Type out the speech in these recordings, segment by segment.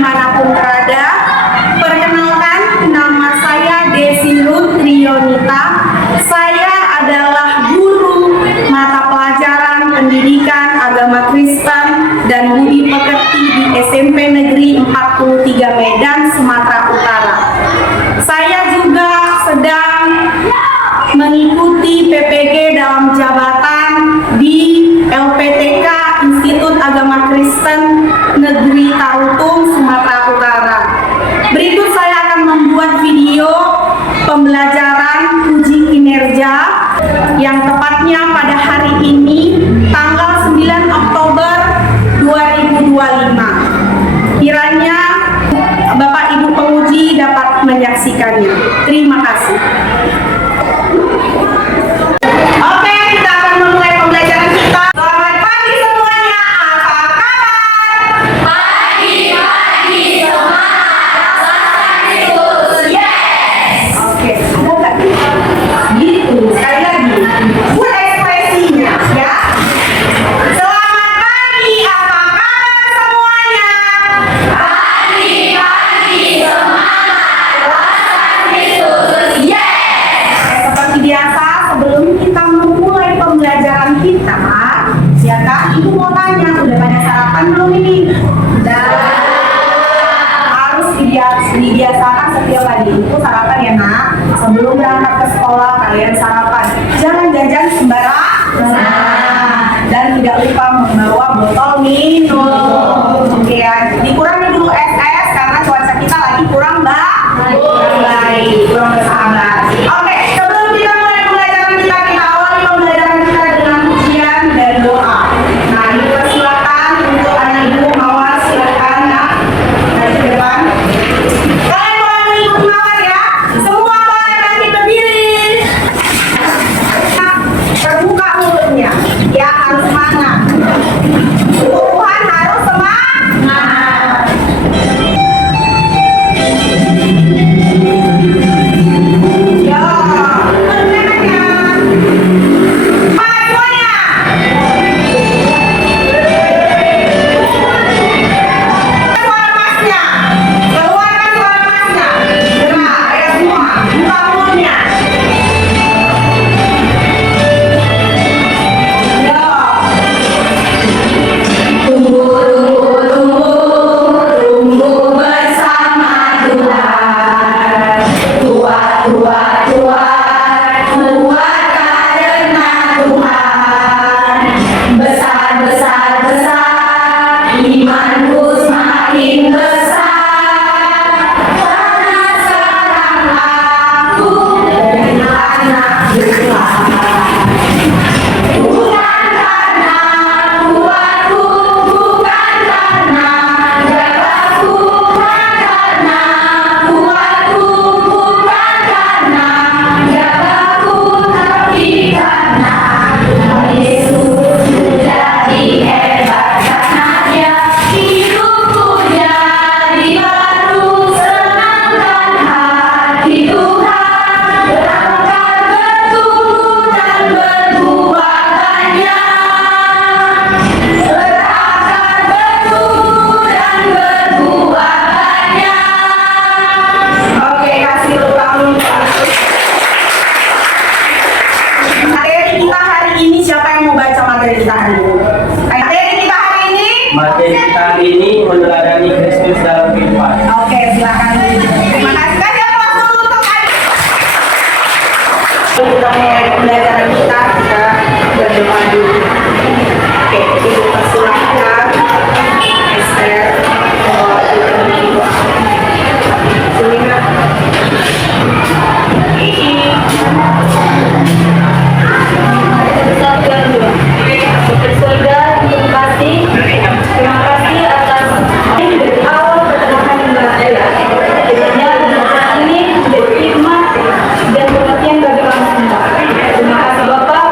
dimanapun berada. Perkenalkan, nama saya Desi Ruth Trionita. Saya adalah guru mata pelajaran pendidikan agama Kristen dan budi pekerti di SMP Negeri 43 Medan, Sumatera Utara. Saya juga sedang mengikuti PPG dalam jabatan di LPTK Institut Agama Kristen Negeri Tarutung, Sumatera Utara. Berikut saya akan membuat video pembelajaran uji kinerja yang tepatnya pada hari ini tanggal 9 Oktober 2025. Kiranya Bapak Ibu penguji dapat menyaksikannya. Terima kasih. Oke, kita akan memulai pembelajaran kita. Selamat pagi semuanya. Apa kabar? Pagi semangat. Yes. Oke, ada nggak gitu? Sekali lagi, buat ekspresinya ya. Selamat pagi. Apa kabar semuanya? Pagi semangat. Yes. Seperti biasa, sebelum kita memulai pembelajaran kita, ya Kak, Ibu mau tanya, udah pada sarapan belum ini? Udah. Harus dibiasakan setiap hari itu sarapan ya Nak. Sebelum berangkat ke sekolah, kalian sarapan. Jangan jajan sembarangan. Dan tidak lupa membawa botol minum. Oke ya, dikurangi dulu SS karena cuaca kita lagi kurang baik, kurang bersahabat. Oke, sebelum kita mulai pembelajaran kita awali pembelajaran kita dengan pujian dan doa. Nah, silakan untuk anak ibu mawar, silakan Nak dari depan. Kalian boleh mengikuti mawar ya. Semua boleh bangkit berdiri. Nah, terbuka mulutnya. Ya, harus semangat. Tuhan harus semangat. Ya, semangatnya. Semangat semuanya. Suara emasnya. Keluarkan suara emasnya. Gerak, ya semua. Buka mulutnya. Ya. Tunggu bersama Tuhan. Kuat karena Tuhan. Besar imanku semakin besar. Karena sekarang aku menjadi anak Tuhan. Bukan karena kuatku, bukan karena jabatku, bukan karena kuatku, bukan karena jabatku, tapi karena Tuhan Yesus menjadi hebat. Karenanya hidupku jadi baru, senangkan hati Tuhan, berangkat bertumbuh dan berbuah banyak. Berangkat bertumbuh dan berbuah banyak. Oke, kasih ulang. Materi kita hari ini, siapa yang mau baca materi kita hari ini? Materi kita hari ini? Materi kita hari ini meneladani Kristus dalam kehidupan. Oke, silakan. Terima kasih. Kasih aplaus dulu untuk Adi. Kita mulai pembelajaran kita berdoa dulu. Oke, Ibu persilahkan. Esther, doa dulu. Silakan. Surga, terima kasih atas dari awal pertengahan hingga akhir. Kiranya pembelajaran ini menjadi hikmah dan pengertian bagi kami semua. Terima kasih Bapak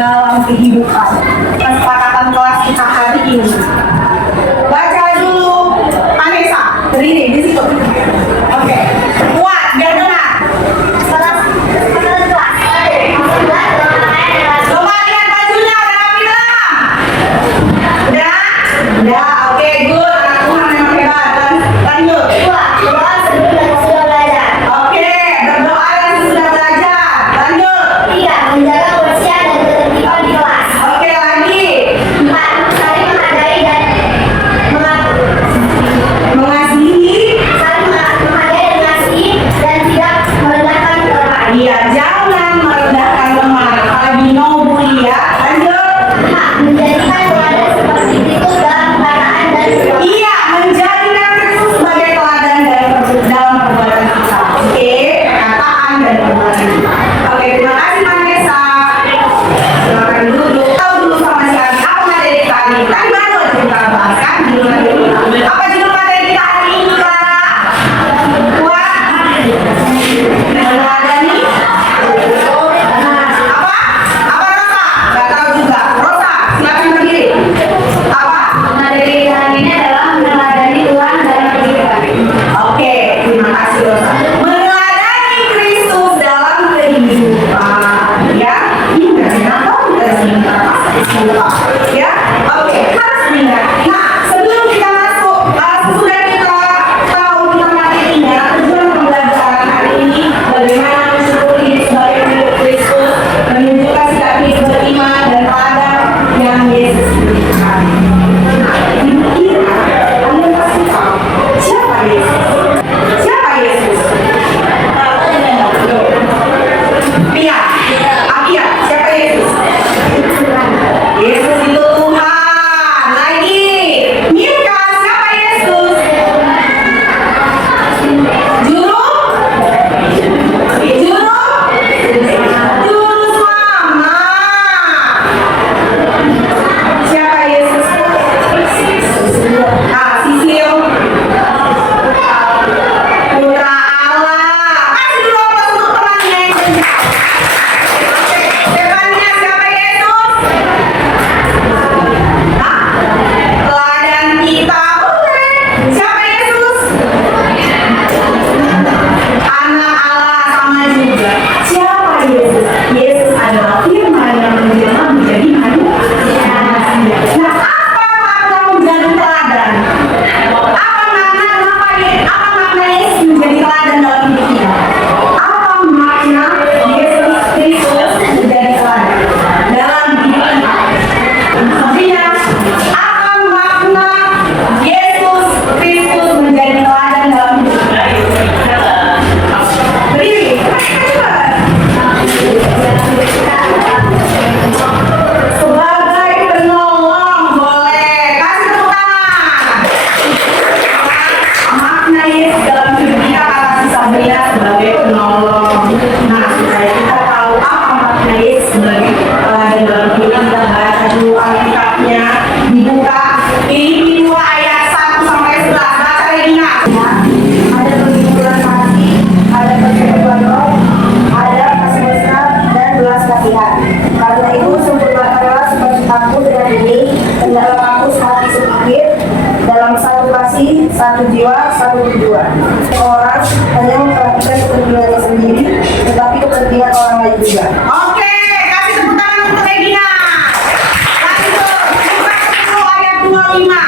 dalam kehidupan. Kesepakatan kelas kita hari ini. Baca dulu, Vanessa. Reading di situ. Oke. Kuat, biar dengar. Coba lihat bajunya, udah rapi belum? Udah? Udah, oke, good. Anak Tuhan memang hebat. Lanjut. Oke, berdoa dan sudah belajar. Lanjut. Oke, lagi. Mengasihi. Iya, jangan merendahkan teman. Lagi no bully ya. Lanjut. Iya, menjadikan Kristus sebagai teladan dalam perbuatan kita. Oke, perkataan dan perbuatan kita. Oke, terima kasih Vanessa. Silakan duduk. Tahu dulu sama siapa? Apa materi kita hari ini? Kan baru aja kita bahas kan judul materi kita. Apa judul materi kita hari ini, Clara? Kuat. Meneladani. Apa? Apa Rosa? Gak tahu juga. Rosa, silakan berdiri. Apa? Oke, terima kasih Rosa. Meneladani Kristus dalam kehidupan, ya. Ingat, kenapa kita singkat? Ya, oke, harus ingat. Nah, sebelum kita masuk, sesudah kita tahu kita materinya, tujuan pembelajaran hari ini bagaimana mensyukuri hidup sebagai milik Kristus, menunjukkan sikap hidup beriman dan teladan yang Yesus berikan. Nah, kira-kira kalian pasti tahu siapa Yesus? Siapa Yesus? Pia, Apia, siapa Yesus? Yesus itu Tuhan. Lagi, Milka, siapa Yesus? Juru? Juru selamat. Siapa Yesus? Sisil. Putra Allah. Kasih dulu aplaus untuk temannya yang kencang. Oke, depannya siapa Yesus? Teladan kita. Boleh. Siapa Yesus? Anak Allah sama juga. Siapa Yesus? Yesus adalah firman yang menjelma menjadi manusia. Nah, apa makna menjadi teladan? Apa makna Yesus menjadi teladan dalam hidup kita? Apa makna Yesus Kristus menjadi teladan dalam hidup kita? Artinya, apa makna Yesus Kristus menjadi teladan dalam hidup kita? Berdiri, sebagai penolong, boleh kasih tepuk tangan. Makna Yesus dalam hidup kita kata si Sabrina sebagai penolong. Nah, supaya kita tahu apa makna Yesus sebagai teladan dalam hidup kita, baca dulu Alkitabnya, dibuka Filipi 2 ayat 1 sampai 11. Baca Regina. Ada pergumulan hati, ada persetujuan roh, ada kasih mesra dan belas kasihan. Karena itu sempurnakanlah sukacitaku dengan ini, hendaklah aku sehati sepikir, dalam satu kasih, satu jiwa, satu tujuan. Orang hanya memperhatikan kepentingannya sendiri, tetapi kepentingan orang lain juga. Oke, kasih tepuk tangan untuk Regina. Lanjut, buka 10 ayat 25.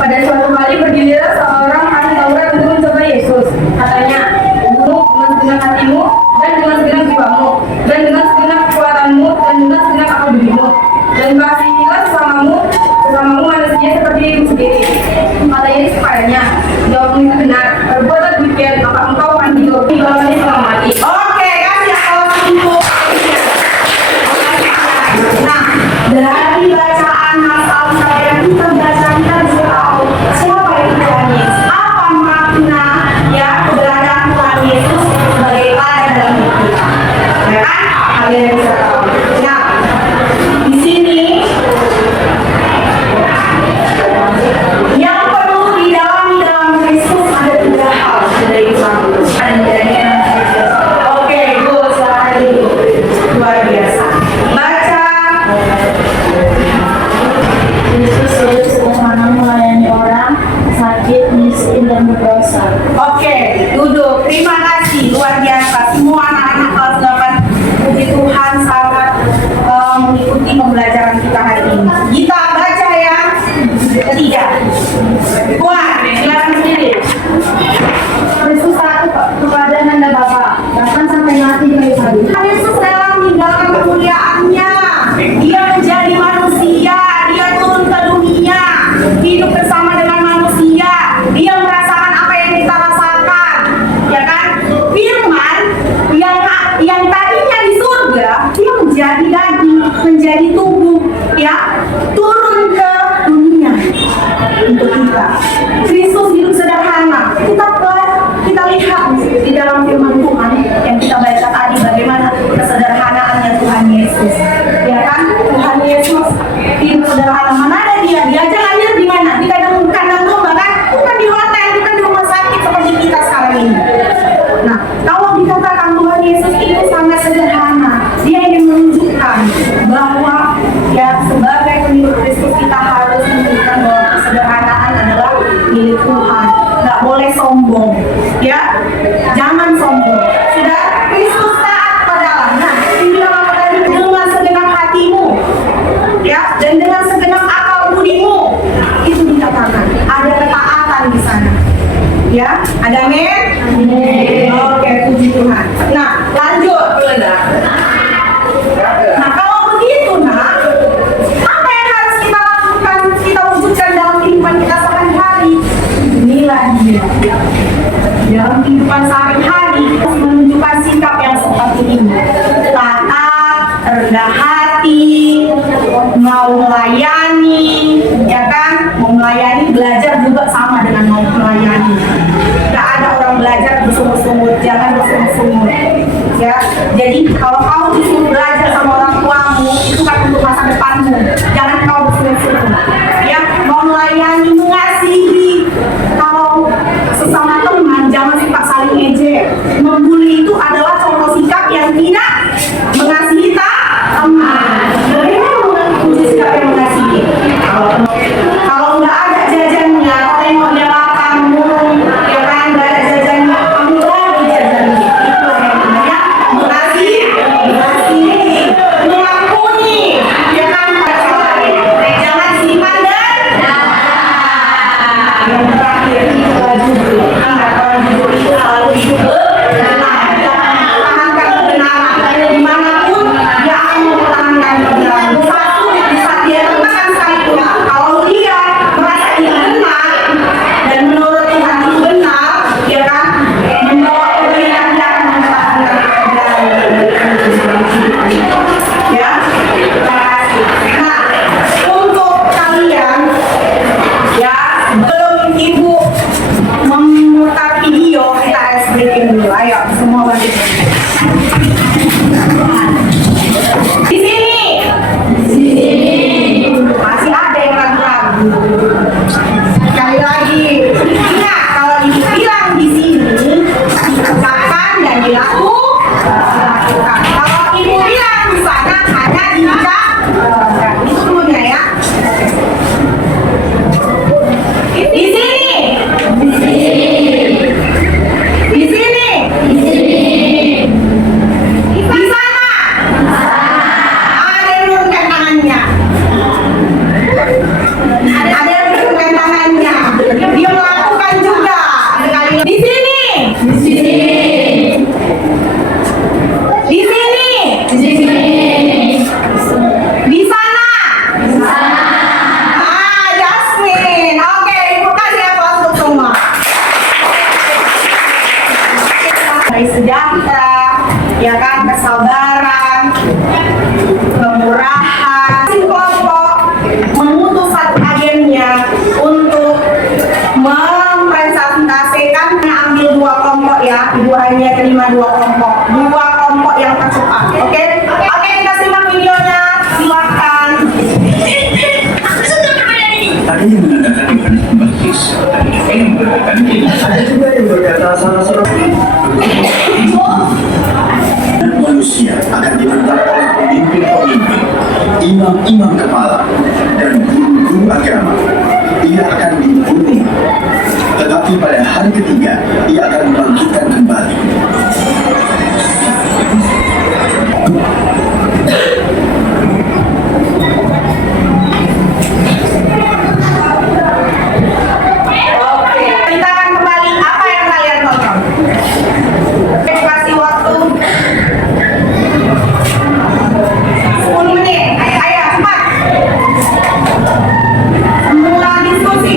Pada suatu kali berdirilah seorang ahli Taurat untuk mencoba Yesus. Katanya, "Guru, dengan segenap hatimu dan dengan segenap jiwamu dan dengan segenap kekuatanmu dan dengan segenap akal budimu, dan kasihilah sesamamu manusia seperti dirimu sendiri." Kata Yesus kepadanya, "Jawabmu itu benar. Perbuatlah demikian, maka engkau akan hidup di bawahnya selama mati." Oke, kasih aplaus untuk Regina. Nah, dari bacaan Mas Alsa yang kita baca, kita bisa tahu siapa itu Tuhan Yesus. Apa makna ya keberadaan Tuhan Yesus sebagai teladan dalam hidup kita. Ya kan? Kalian bisa tahu. Nah, di sini yang perlu didalami dalam Kristus ada kita. Kristus hidup sederhana. Kita lihat di dalam firman Tuhan yang kita baca tadi bagaimana kesederhanaannya Tuhan Yesus. Ya kan, Tuhan Yesus hidup sederhana. Mana ada dia? Dia aja lahir di mana? Di kandang domba kan? Bukan di hotel, bukan di rumah sakit seperti kita sekarang ini. Nah, kalau dikatakan Tuhan Yesus itu sangat sederhana, dia ingin menunjukkan bahwa ya sebagai pengikut Kristus kita harus menunjukkan bahwa kesederhanaan adalah milik Tuhan. Nggak boleh sombong, ya, jangan sombong. Sudah, Kristus taat pada Allah. Nah, dibilang apa tadi? Dengan segenap hatimu, ya, dan dengan segenap akal budimu, itu dikatakan ada ketaatan di sana. Ya, ada amin? Oke, puji Tuhan. Nah, lanjut. Nah, kalau begitu, nak, apa yang harus kita lakukan, kita wujudkan dalam kehidupan kita sehari-hari? Inilah dia. Dalam kehidupan sehari-hari, menunjukkan sikap yang seperti ini. Taat, rendah hati, mau melayani, ya kan? Mau melayani, belajar juga sama dengan mau melayani. Gak ada orang belajar bersungut-sungut, jangan bersungut-sungut. Ya, jadi kalau kamu disuruh belajar sama orang tuamu, itu kan untuk masa depanmu. Jangan kau bersungut-sungut. Ya, mau melayani, mengasihi. Kalau sesama teman, jangan suka saling ejek. Membuli itu adalah contoh sikap yang tidak mengasihi teman. Bagaimana menunjukkan sikap yang mengasihi? Kalau nggak ada jajannya, tengok dia makanmu, ya kan, nggak ada jajannya, kamu lagi jajannya. Itu yang namanya mengasihi, mengampuni, ya kan, jangan simpan dan yang terakhir itulah jujur. Ingat, orang jujur itu selalu hidup benar. Pertahankan kebenaran dimanapun dia akan mempertahankan kebenaran. Satu, di saat dia tertekan sekalipun, kalau dia merasa ini benar dan menurut Tuhan itu benar, ya kan, membawa kebaikan, dia akan mempertahankan kebenaran. Ya, terima kasih. Nah, untuk kalian, ya, belum ibu memutar video, kita harus breaking dulu. Ayo, semua balik. Di sini. Masih ada yang ragu-ragu. Sekali lagi, ingat kalau ibu bilang di sini, diucapkan dan dilakukan. Kalau ibu bilang di sana, hanya diucapkan. Itu dulunya ya. Di sini. Di sini. Di sana. Ada yang menurunkan tangannya. Ada yang menurunkan tangannya. Dia melakukan juga. Sekali di sini. Di sini. Di sini. Di sana. Jasmine. Oke, ibu kasih aplaus untuk semua. Dari sejahtera, ya kan, kesabaran, kemurahan. Si kelompok mengutus satu agennya untuk mempresentasikan, ambil dua kelompok ya, ibu hanya terima dua kelompok yang tercepat. Oke, kita simak videonya, silakan. Ada yang mengatakan Yohanes Pembaptis, ada yang mengatakan Elias, ada juga yang berkata salah seorang manusia akan dibentak oleh pemimpin-pemimpin, imam-imam kepala, dan guru-guru agama. Ia akan dibunuh, tetapi pada hari ketiga ia akan dibangkitkan kembali. Kita akan kembali apa yang kalian tonton. Kasih waktu 10 menit. Ayo cepat. Mulai diskusi.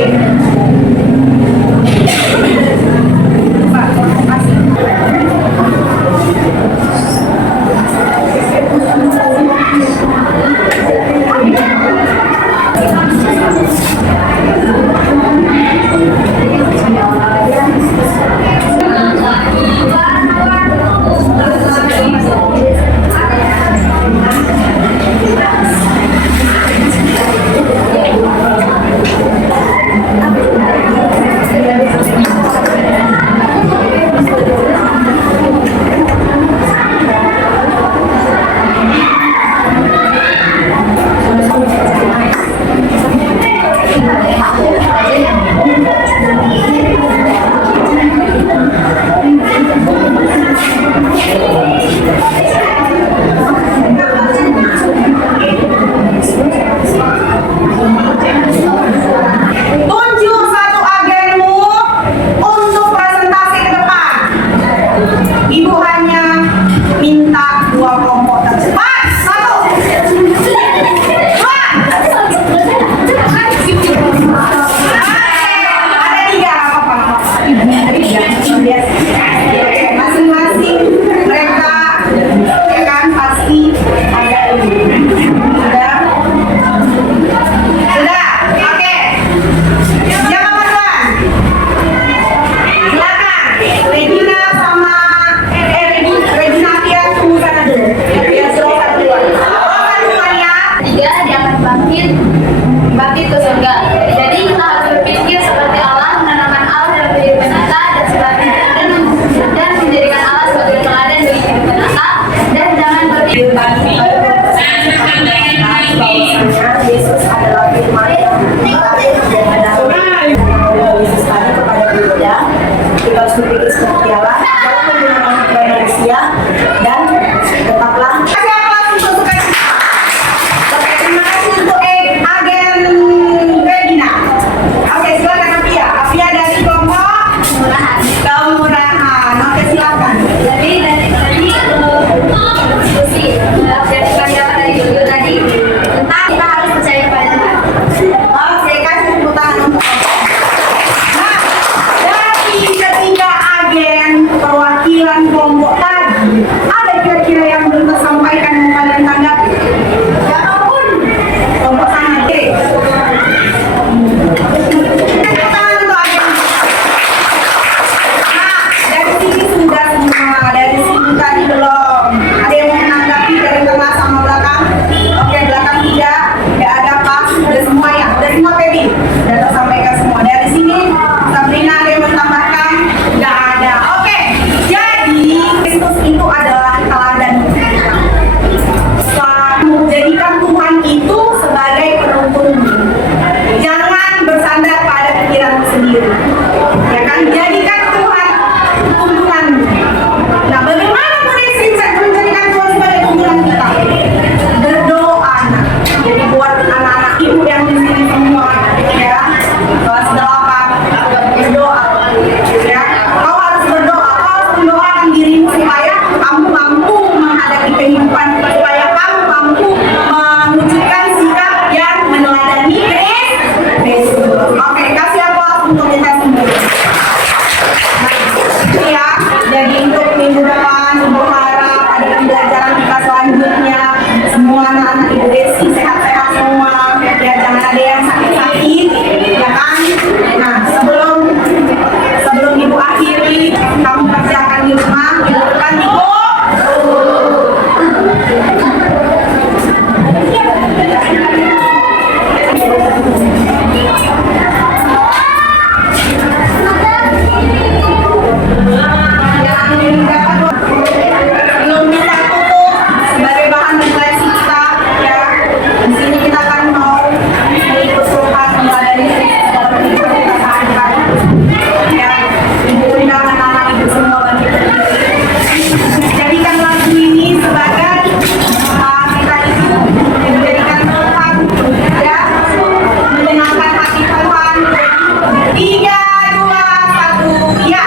Rina ada yang mau tambahkan? Nggak ada. Oke, jadi Kristus itu adalah teladan kita. Jadikan Tuhan itu sebagai penuntun. Jangan bersandar pada pikiran sendiri. Ya kan, jadikan Tuhan tuntunan. Nah, bagaimana menjadikan Tuhan sebagai tuntunan kita? Berdoa. Jadi buat anak-anak ibu yang di sini semua, ya, kelas 8, berdoa. Ya, kau harus berdoa. Kau harus mendoakan dirimu supaya kamu mampu menghadapi kehidupan, supaya kamu mampu menunjukkan sikap yang meneladani Kristus. Oke, kasih aplaus untuk kita semua. Nah, ya, jadi untuk minggu depan, Ibu harap pada pembelajaran kita selanjutnya, semua anak-anak Ibu Desi sehat-sehat semua, ya jangan ada yang sakit-sakit, ya kan? Nah, sebelum Ibu akhiri, kamu kerjakan di rumah, minggu depan Ibu. Belum kita tutup sebagai bahan refleksi kita, ya. Di sini kita akan mau mengikut Tuhan meladani Kristus dalam hidup kita sehari-hari. Ya, Ibu undang anak-anak Ibu semua bagi jadikan lagu ini sebagai kita itu menjadikan Tuhan, ya, menyenangkan hati Tuhan. 3, 2, 1, ya.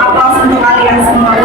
Aplaus untuk kalian semua.